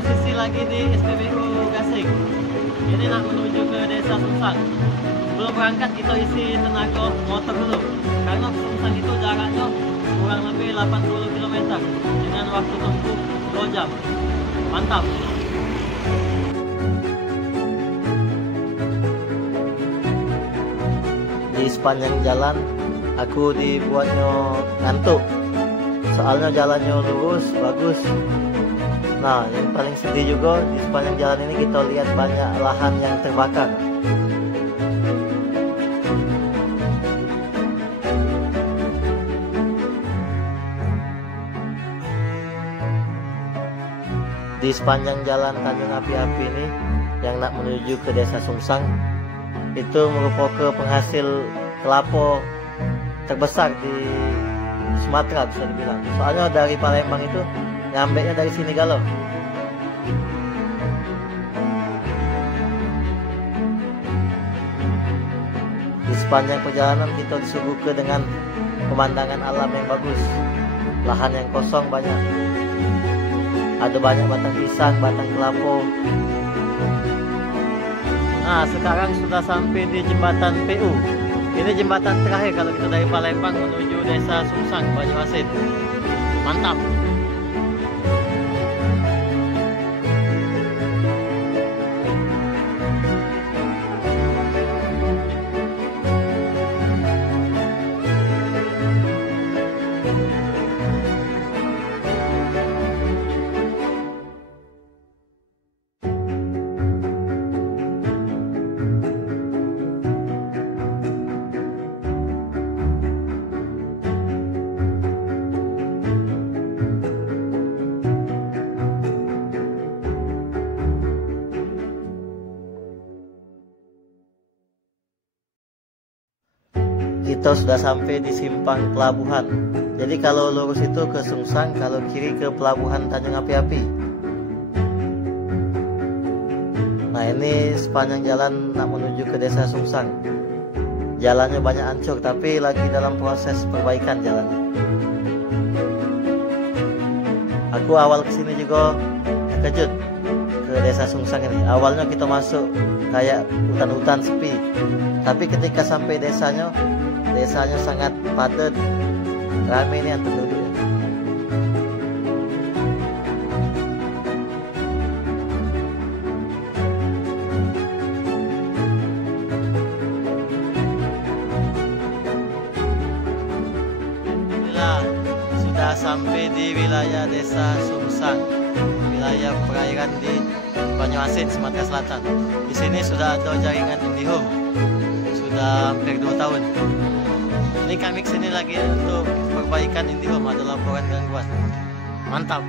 posisi lagi di SPBU Gasing. Ini nak menuju ke Desa Sungsang. Sebelum berangkat kita isi tenaga motor dulu. Karena ke Sungsang itu jaraknya kurang lebih 80 km dengan waktu tempuh 2 jam. Mantap. Di sepanjang jalan aku dibuatnya ngantuk. Soalnya jalannya lurus, bagus. Nah, yang paling sedih juga di sepanjang jalan ini kita lihat banyak lahan yang terbakar. Di sepanjang jalan Tanjung Api-Api ini yang nak menuju ke Desa Sungsang, itu merupakan penghasil kelapa terbesar di Sumatera bisa dibilang. Soalnya dari Palembang itu nyambeknya dari sini galau. Di sepanjang perjalanan kita disuguhkan dengan pemandangan alam yang bagus, lahan yang kosong banyak, ada banyak batang pisang, batang kelapa. Nah, sekarang sudah sampai di jembatan PU. Ini jembatan terakhir kalau kita dari Palembang menuju Desa Sungsang, Banyuasin. Mantap. Kita sudah sampai di simpang pelabuhan. Jadi kalau lurus itu ke Sungsang, kalau kiri ke pelabuhan Tanjung Api-Api. Nah, ini sepanjang jalan nak menuju ke Desa Sungsang. Jalannya banyak hancur, tapi lagi dalam proses perbaikan jalannya. Aku awal kesini juga terkejut ke Desa Sungsang ini. Awalnya kita masuk kayak hutan-hutan sepi, tapi ketika sampai desanya sangat padat, ramai ini yang penduduknya. Inilah sudah sampai di wilayah Desa Sungsang, wilayah perairan di Banyuasin, Sumatera Selatan. Di sini sudah ada jaringan IndiHome, sudah hampir 2 tahun. Ini kami kesini lagi untuk perbaikan IndiHome, ada laporan gangguan. Mantap.